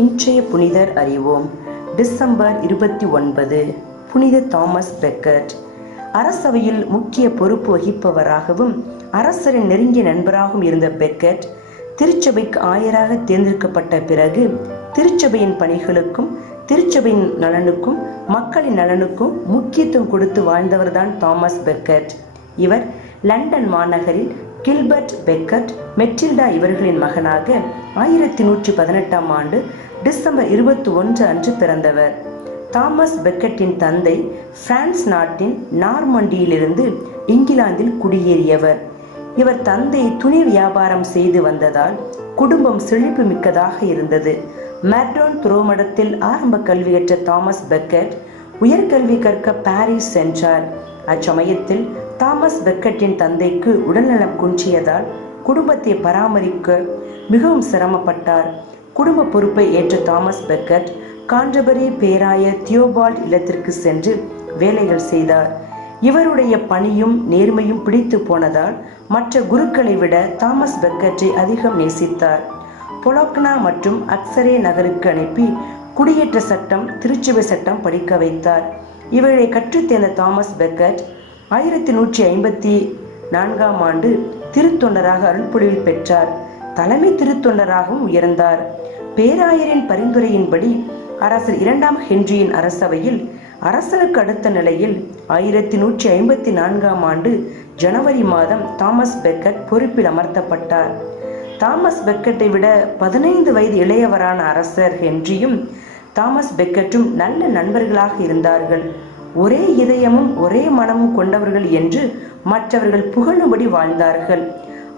இன்றைய புனிதர் அறிவோம். டிசம்பர் 29. புனித தாமஸ் பெக்கெட். அரசவையில் முக்கிய பொறுப்பு வகிப்பவராகவும் அரசரின் நெருங்கிய நண்பராகவும் இருந்த பெக்கெட் திருச்சபைக்கு ஆயராக தேர்ந்தெடுக்கப்பட்ட பிறகு திருச்சபையின் பணிகளுக்கும் திருச்சபையின் நலனுக்கும் மக்களின் நலனுக்கும் முக்கியத்துவம் கொடுத்து வாழ்ந்தவர்தான் தாமஸ் பெக்கெட். இவர் லண்டன் மாநகரில் கில்பர்ட் பெக்கெட் மெட்டில்டா இவர்களின் மகனாக 1118ஆம் ஆண்டு டிசம்பர் 21 அன்று பிறந்தவர். தாமஸ் பெக்கெட்டின் தந்தை பிரான்ஸ் நாட்டின் நார்மண்டியிலிருந்து இங்கிலாந்தில் குடியேறியவர். இவர் தந்தை துணி வியாபாரம் செய்து வந்ததால் குடும்பம் செழிப்பு மிக்கதாக இருந்தது. மெர்டோன் துறவமடத்தில் ஆரம்ப கல்வி கற்ற தாமஸ் பெக்கெட் உயர்கல்வி கற்க பாரிஸ் சென்றார். அச்சமயத்தில் தாமஸ் பெக்கெட்டின் தந்தைக்கு உடல்நலம் குன்றியதால் குடும்பத்தை பராமரிக்க மிகவும் சிரமப்பட்டார். குடும்ப பொறுப்பை ஏற்ற தாமஸ் பெக்கெட் கான்டர்பரி பேராயர் தியோபால்ட் இல்லத்திற்கு சென்று வேலைகள் செய்தார். இவருடைய பணியும் நேர்மையும் பிடித்து போனதால் மற்ற குருக்களை விட தாமஸ் பெக்கெட்டை அதிகம் நேசித்தார். பொலோக்னா மற்றும் அக்சரே நகருக்கு அனுப்பி குடியேற்ற சட்டம் திருச்சபை சட்டம் படிக்க வைத்தார். இவரை கற்றுத்தேர்ந்த தாமஸ் பெக்கெட் 1154ஆம் ஆண்டு திருத்தொண்டராக அருள்பொழிவில் பெற்றார். தலைமை திருத்தொண்டராகவும் உயர்ந்தார். பேராயரின் பரிந்துரையின்படி அரசர் 2ஆம் ஹென்ரியின் அரசவையில் அரசருக்கு அடுத்த நிலையில் 1154ஆம் ஆண்டு ஜனவரி மாதம் தாமஸ் பெக்கெட் பொறுப்பில் அமர்த்தப்பட்டார். தாமஸ் பெக்கெட்டை விட 15 வயது இளையவரான அரசர் ஹென்ரியும் தாமஸ் பெக்கெட்டும் நல்ல நண்பர்களாக இருந்தார்கள். ஒரே இதயமும் ஒரே மனமும் கொண்டவர்கள் என்று மற்றவர்கள் புகழும்படி வாழ்ந்தார்கள்.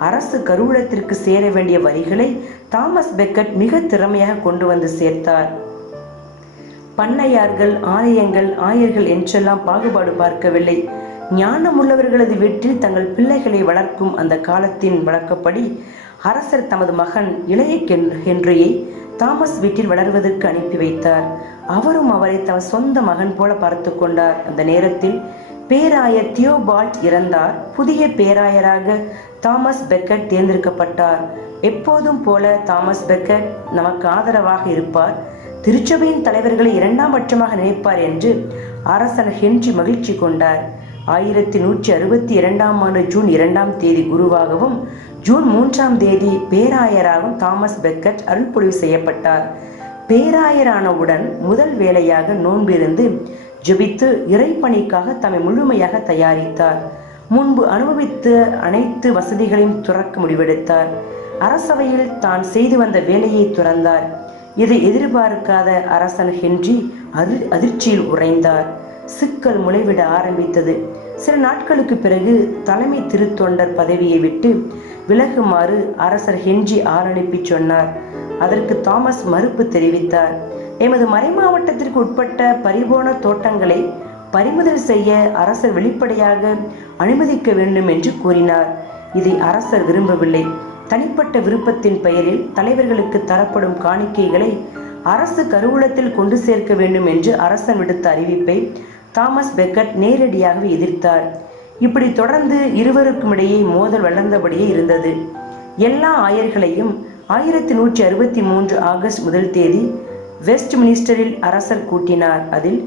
அரசு கருவூலத்திற்கு சேர வேண்டிய வரிகளை தாமஸ் பெக்கெட் மிக திறமையாக கொண்டு வந்து சேர்த்தார். பண்ணையார்கள், ஆலயங்கள், ஆயர்கள் என்றெல்லாம் பாகுபாடு பார்க்கவில்லை. ஞானமுள்ளவர்களது வீட்டில் தங்கள் பிள்ளைகளை வளர்க்கும் அந்த காலத்தின் வழக்கப்படி அரசர் தமது மகன் இளைய ஹென்ரியை தாமஸ் வீட்டில் வளர்வதற்கு அனுப்பி வைத்தார். அவரும் அவரை தம் சொந்த மகன் போல பார்த்து கொண்டார். அந்த நேரத்தில் பேராயர் தியோபால்ட் இறந்தார். புதிய பேராயராக தாமஸ் பெக்கெட் தேர்ந்தெடுக்கப்பட்டார். எப்போதும் போல தாமஸ் பெக்கெட் நமக்கு ஆதரவாக இருப்பார், திருச்சபையின் தலைவர்களை 2ஆம் பட்சமாக நினைப்பார் என்று அரசர் ஹென்றி மகிழ்ச்சி கொண்டார். 1162ஆம் ஆண்டு ஜூன் 2ஆம் தேதி குருவாகவும் ஜூன் 3ஆம் தேதி பேராயராகவும் தாமஸ் பெக்கெட் அருள்பொழிவு செய்யப்பட்டார். பேராயரானவுடன் முதல் வேலையாக நோன்பிருந்து ஜெபித்து இறைப்பணிக்காக தம்மை முழுமையாக தயாரித்தார். முன்பு அனுபவித்த அனைத்து வசதிகளையும் துறக்க முடிவெடுத்தார். அரசவையில் தான் செய்து வந்த வேலையை துறந்தார். இதை எதிர்பார்க்காத அரசன் ஹென்றி அதிர்ச்சியில் உறைந்தார். சிக்கல் முளைவிட ஆரம்பித்தது. சில நாட்களுக்கு பிறகு தலைமை திருத்தொண்டர் பதவியை விட்டு விலகுமாறு அரசர் ஹென்றி அனுப்பி சொன்னார். அதற்கு தாமஸ் மறுப்பு தெரிவித்தார். எமது மறைமாவட்டத்திற்கு உட்பட்ட பரிபோன தோட்டங்களை பறிமுதல் செய்ய அரசர் வெளிப்படையாக அனுமதிக்க வேண்டும் என்று கூறினார். இதை அரசர் விரும்பவில்லை. தனிப்பட்ட விருப்பத்தின் பெயரில் தலைவர்களுக்கு தரப்படும் காணிக்கைகளை அரசு கருவூலத்தில் கொண்டு சேர்க்க வேண்டும் என்று அரசன் விடுத்த அறிவிப்பை தாமஸ் பெக்கெட் நேரடியாகவே எதிர்த்தார். இப்படி தொடர்ந்து இருவருக்கும் இடையே மோதல் வளர்ந்தபடியே இருந்தது. எல்லா ஆயர்களையும் 1163 ஆகஸ்ட் 1 தேதி வெஸ்ட் மினிஸ்டரில் அரசர் கூட்டினார். அதில்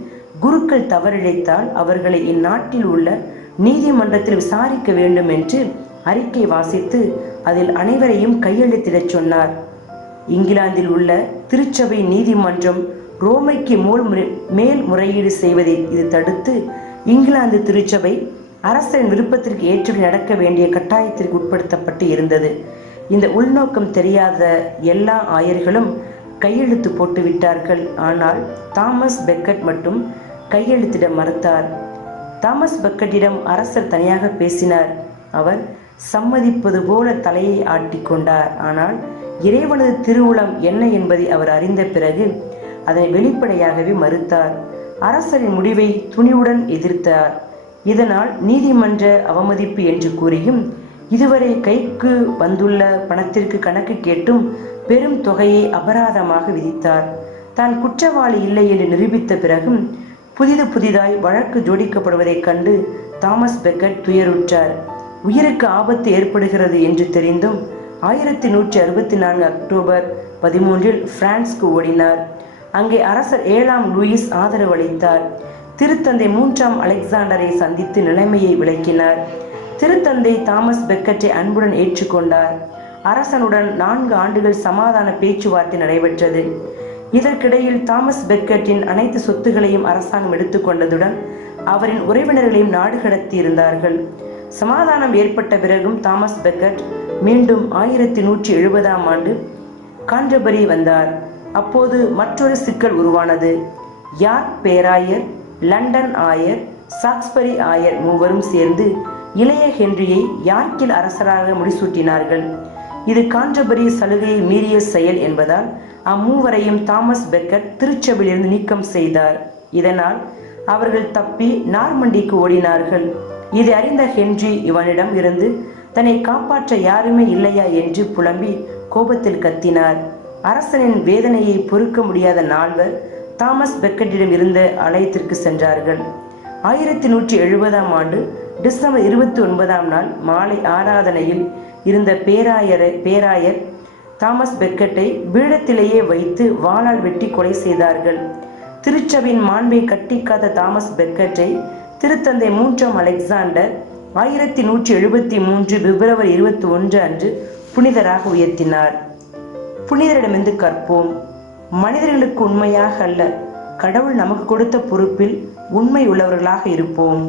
குருக்கள் தவறிழைத்தால் அவர்களை இந்நாட்டில் உள்ள நீதிமன்றத்தில் விசாரிக்க வேண்டும் என்று அறிக்கை வாசித்து அதில் அனைவரையும் கையெழுத்திடச் சொன்னார். இங்கிலாந்தில் உள்ள திருச்சபை நீதிமன்றம் ரோமைக்கு மேல்முறையீடு செய்வதை இது தடுத்து இங்கிலாந்து திருச்சபை அரசரின் விருப்பத்திற்கு ஏற்றபடி நடக்க வேண்டிய கட்டாயத்திற்கு உட்படுத்தப்பட்டு இருந்தது. இந்த உள்நோக்கம் தெரியாத எல்லா ஆயர்களும் கையெழுத்து போட்டு விட்டார்கள். ஆனால் தாமஸ் பெக்கெட் மட்டும் கையெழுத்திட மறுத்தார். தாமஸ் பெக்கெட்டிடம் அரசர் தனியாக பேசினார். அவர் சம்மதிப்பது போல தலையை ஆட்டிக்கொண்டார். ஆனால் இறைவனது திருவுளம் என்ன என்பதை அவர் அறிந்த பிறகு அதனை வெளிப்படையாகவே மறுத்தார். அரசரின் முடிவை துணிவுடன் எதிர்த்தார். இதனால் நீதிமன்ற அவமதிப்பு என்று கூறியும் இதுவரை கைக்கு வந்துள்ள பணத்திற்கு கணக்கு கேட்டும் பெரும் தொகையை அபராதமாக விதித்தார். தான் குற்றவாளி இல்லை என்று நிரூபித்த பிறகும் புதிதாய் வழக்கு ஜோடிக்கப்படுவதைக் கண்டு தாமஸ் பெக்கெட் துயருற்றார். உயிருக்கு ஆபத்து ஏற்படுகிறது என்று தெரிந்தும் 1164 அக்டோபர் 13 பிரான்சுக்கு ஓடினார். அங்கே அரசர் 7ஆம் லூயிஸ் ஆதரவு அளித்தார். திருத்தந்தை 3ஆம் அலெக்சாண்டரை சந்தித்து நிலைமையை விளக்கினார். திருத்தந்தை தாமஸ் பெக்கெட்டை அன்புடன் ஏற்றுக்கொண்டார். அரசனுடன் 4 ஆண்டுகள் சமாதான பேச்சுவார்த்தை நடைபெற்றது. இதற்கிடையில் தாமஸ் பெக்கெட்டின் அனைத்து சொத்துகளையும் அரசாங்கம் எடுத்துக்கொண்டதுடன் அவரின் உறவினர்களையும் நாடு கடத்தி இருந்தார்கள். சமாதானம் ஏற்பட்ட பிறகும் தாமஸ் பெக்கெட் மீண்டும் 1170ஆம் ஆண்டு கான்டர்பரி வந்தார். அப்போது மற்றொரு சிக்கல் உருவானது. யார்க் பேராயர், லண்டன் ஆயர், சாக்ஸ்பரி ஆயர் மூவரும் சேர்ந்து இளைய ஹென்ரியை யார்க்கில் அரசராக முடிசூட்டினார்கள். இது கான்டர்பரி சலுகையை மீறிய செயல் என்பதால் அம்மூவரையும் தாமஸ் பெக்கெட் திருச்சபையிலிருந்து நீக்கம் செய்தார். இதனால் அவர்கள் தப்பி நார்மண்டிக்கு ஓடினார்கள். இதை அறிந்த ஹென்றி இவனிடம் இருந்து தன்னை காப்பாற்ற யாருமே இல்லையா என்று புலம்பி கோபத்தில் கத்தினார். அரசனின் வேதனையை பொறுக்க முடியாத 4 தாமஸ் பெக்கெட்டிடம் இருந்த ஆலயத்திற்கு சென்றார்கள். 1170ஆம் ஆண்டு டிசம்பர் 29ஆம் நாள் மாலை ஆராதனையில் இருந்த பேராயர் தாமஸ் பெக்கெட்டை பீடத்திலேயே வைத்து வாளால் வெட்டி கொலை செய்தார்கள். திருச்சபையின் மாண்பை கட்டிக்காத்த தாமஸ் பெக்கெட்டை திருத்தந்தை 3ஆம் அலெக்சாண்டர் 1173 பிப்ரவரி 21 அன்று புனிதராக உயர்த்தினார். புனிதரிடமிருந்து கற்போம். மனிதர்களுக்கு உண்மையாக அல்ல, கடவுள் நமக்கு கொடுத்த பொறுப்பில் உண்மை உள்ளவர்களாக இருப்போம்.